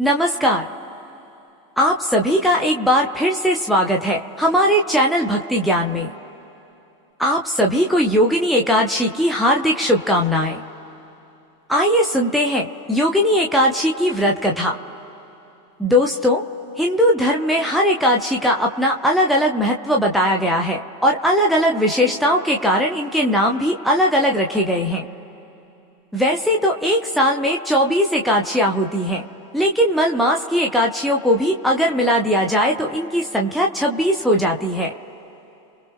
नमस्कार। आप सभी का एक बार फिर से स्वागत है हमारे चैनल भक्ति ज्ञान में। आप सभी को योगिनी एकादशी की हार्दिक शुभकामनाएं। आइए सुनते हैं योगिनी एकादशी की व्रत कथा। दोस्तों, हिंदू धर्म में हर एकादशी का अपना अलग अलग महत्व बताया गया है और अलग अलग विशेषताओं के कारण इनके नाम भी अलग अलग रखे गए हैं। वैसे तो एक साल में 24 एकादशियां होती हैं, लेकिन मल मास की एकादशियों को भी अगर मिला दिया जाए तो इनकी संख्या 26 हो जाती है।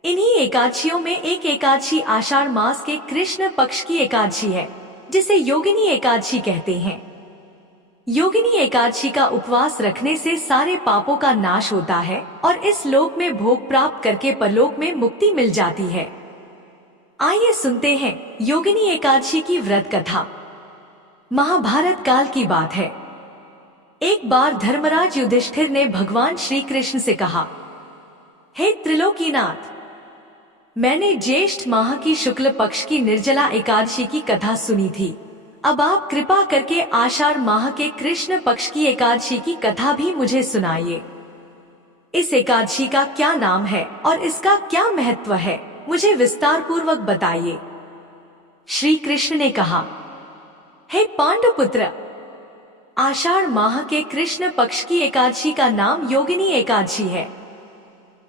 इन्हीं एकादशियों में एक एकादशी आषाढ़ मास के कृष्ण पक्ष की एकादशी है, जिसे योगिनी एकादशी कहते हैं। योगिनी एकादशी का उपवास रखने से सारे पापों का नाश होता है और इस लोक में भोग प्राप्त करके परलोक में मुक्ति मिल जाती है। आइए सुनते हैं योगिनी एकादशी की व्रत कथा। महाभारत काल की बात है। एक बार धर्मराज युधिष्ठिर ने भगवान श्री कृष्ण से कहा, हे त्रिलोकीनाथ, मैंने ज्येष्ठ माह की शुक्ल पक्ष की निर्जला एकादशी की कथा सुनी थी। अब आप कृपा करके आषाढ़ माह के कृष्ण पक्ष की एकादशी की कथा भी मुझे सुनाइए। इस एकादशी का क्या नाम है और इसका क्या महत्व है, मुझे विस्तार पूर्वक बताइए। श्री कृष्ण ने कहा, हे पांडुपुत्र, आषाढ़ माह के कृष्ण पक्ष की एकादशी का नाम योगिनी एकादशी है।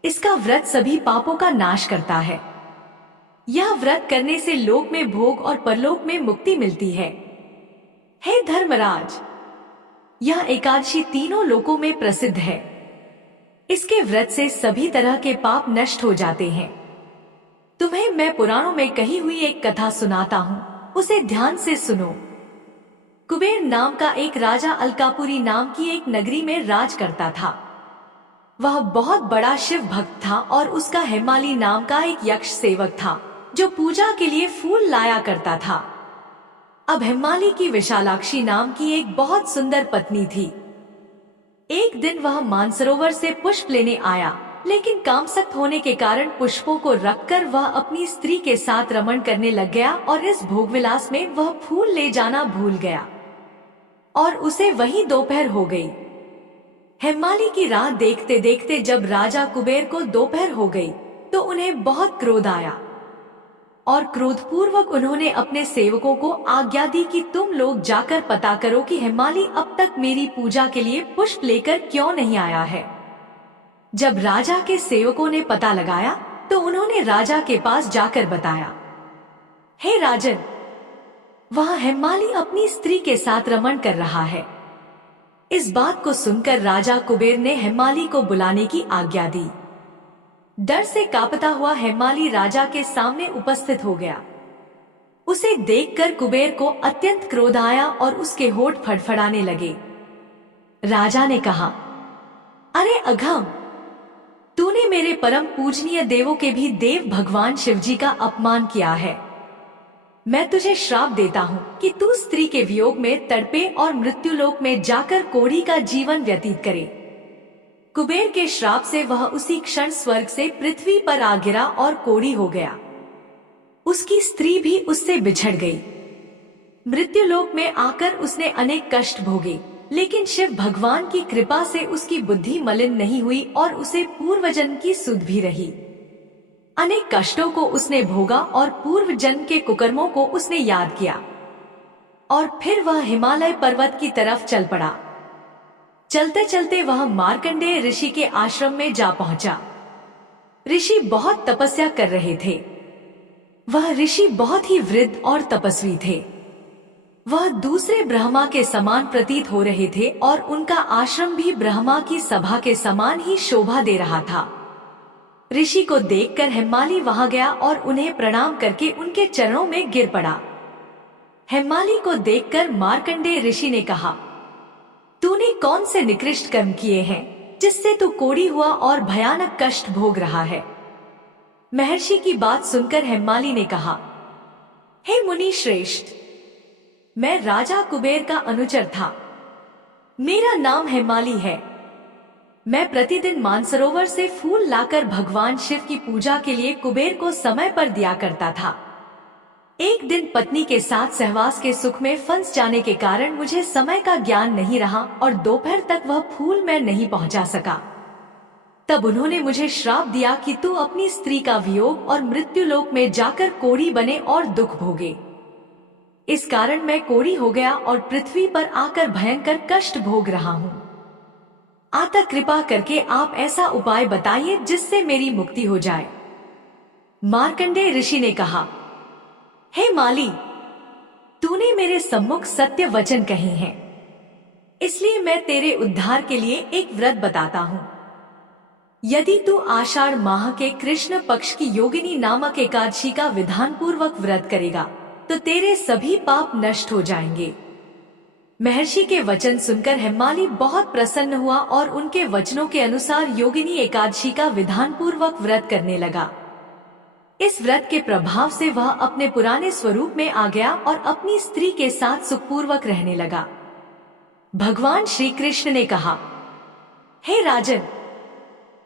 इसका व्रत सभी पापों का नाश करता है। यह व्रत करने से लोक में भोग और परलोक में मुक्ति मिलती है। हे धर्मराज, यह एकादशी तीनों लोकों में प्रसिद्ध है। इसके व्रत से सभी तरह के पाप नष्ट हो जाते हैं। तुम्हें मैं पुराणों में कही हुई एक कथा सुनाता हूँ, उसे ध्यान से सुनो। कुबेर नाम का एक राजा अलकापुरी नाम की एक नगरी में राज करता था। वह बहुत बड़ा शिव भक्त था और उसका हेमाली नाम का एक यक्ष सेवक था, जो पूजा के लिए फूल लाया करता था। अब हेमाली की विशालाक्षी नाम की एक बहुत सुंदर पत्नी थी। एक दिन वह मानसरोवर से पुष्प लेने आया, लेकिन कामसक्त होने के कारण पुष्पों को रखकर वह अपनी स्त्री के साथ रमण करने लग गया और इस भोगविलास में वह फूल ले जाना भूल गया और उसे वहीं दोपहर हो गई। हेमाली की राह देखते देखते जब राजा कुबेर को दोपहर हो गई तो उन्हें बहुत क्रोध आया और क्रोधपूर्वक उन्होंने अपने सेवकों को आज्ञा दी कि तुम लोग जाकर पता करो कि हेमाली अब तक मेरी पूजा के लिए पुष्प लेकर क्यों नहीं आया है। जब राजा के सेवकों ने पता लगाया तो उन्होंने राजा के पास जाकर बताया, हे राजन, वह हेमाली अपनी स्त्री के साथ रमण कर रहा है। इस बात को सुनकर राजा कुबेर ने हेमाली को बुलाने की आज्ञा दी। डर से कांपता हुआ हेमाली राजा के सामने उपस्थित हो गया। उसे देखकर कुबेर को अत्यंत क्रोध आया और उसके होठ फड़फड़ाने लगे। राजा ने कहा, अरे अघम, तूने मेरे परम पूजनीय देवों के भी देव भगवान शिवजी का अपमान किया है। मैं तुझे श्राप देता हूँ कि तू स्त्री के वियोग में तड़पे और मृत्युलोक में जाकर कोढ़ी का जीवन व्यतीत करे। कुबेर के श्राप से वह उसी क्षण स्वर्ग से पृथ्वी पर आ गिरा और कोढ़ी हो गया। उसकी स्त्री भी उससे बिछड़ गई। मृत्युलोक में आकर उसने अनेक कष्ट भोगे, लेकिन शिव भगवान की कृपा से उसकी बुद्धि मलिन नहीं हुई और उसे पूर्व जन्म की सुध भी रही। अनेक कष्टों को उसने भोगा और पूर्व जन्म के कुकर्मों को उसने याद किया और फिर वह हिमालय पर्वत की तरफ चल पड़ा। चलते चलते वह मार्कंडेय ऋषि के आश्रम में जा पहुंचा। ऋषि बहुत तपस्या कर रहे थे। वह ऋषि बहुत ही वृद्ध और तपस्वी थे। वह दूसरे ब्रह्मा के समान प्रतीत हो रहे थे और उनका आश्रम भी ब्रह्मा की सभा के समान ही शोभा दे रहा था। ऋषि को देखकर हेमाली वहां गया और उन्हें प्रणाम करके उनके चरणों में गिर पड़ा। हेमाली को देखकर मार्कंडेय ऋषि ने कहा, तूने कौन से निकृष्ट कर्म किए हैं जिससे तू कोढ़ी हुआ और भयानक कष्ट भोग रहा है। महर्षि की बात सुनकर हेमाली ने कहा, हे मुनि श्रेष्ठ, मैं राजा कुबेर का अनुचर था। मेरा नाम हेमाली है। मैं प्रतिदिन मानसरोवर से फूल लाकर भगवान शिव की पूजा के लिए कुबेर को समय पर दिया करता था। एक दिन पत्नी के साथ सहवास के सुख में फंस जाने के कारण मुझे समय का ज्ञान नहीं रहा और दोपहर तक वह फूल मैं नहीं पहुंचा सका। तब उन्होंने मुझे श्राप दिया कि तू अपनी स्त्री का वियोग और मृत्युलोक में जाकर कोढ़ी बने और दुख भोगे। इस कारण मैं कोढ़ी हो गया और पृथ्वी पर आकर भयंकर कष्ट भोग रहा हूँ। अतः कृपा करके आप ऐसा उपाय बताइए जिससे मेरी मुक्ति हो जाए। मार्कंडेय ऋषि ने कहा, हे माली, तूने मेरे सम्मुख सत्य वचन कहे हैं, इसलिए मैं तेरे उद्धार के लिए एक व्रत बताता हूँ। यदि तू आषाढ़ माह के कृष्ण पक्ष की योगिनी नामक एकादशी का विधान पूर्वक व्रत करेगा तो तेरे सभी पाप नष्ट हो जाएंगे। महर्षि के वचन सुनकर हेमाली बहुत प्रसन्न हुआ और उनके वचनों के अनुसार योगिनी एकादशी का विधान पूर्वक व्रत करने लगा। इस व्रत के प्रभाव से वह अपने पुराने स्वरूप में आ गया और अपनी स्त्री के साथ सुखपूर्वक रहने लगा। भगवान श्री कृष्ण ने कहा, हे राजन,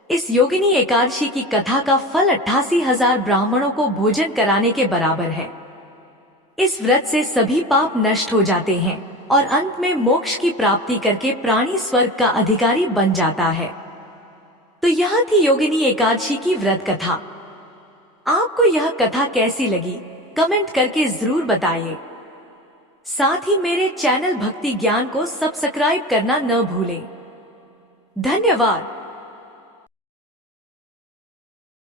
इस योगिनी एकादशी की कथा का फल 88,000 ब्राह्मणों को भोजन कराने के बराबर है। इस व्रत से सभी पाप नष्ट हो जाते हैं और अंत में मोक्ष की प्राप्ति करके प्राणी स्वर्ग का अधिकारी बन जाता है। तो यह थी योगिनी एकादशी की व्रत कथा। आपको यह कथा कैसी लगी कमेंट करके जरूर बताइए। साथ ही मेरे चैनल भक्ति ज्ञान को सब्सक्राइब करना न भूलें। धन्यवाद।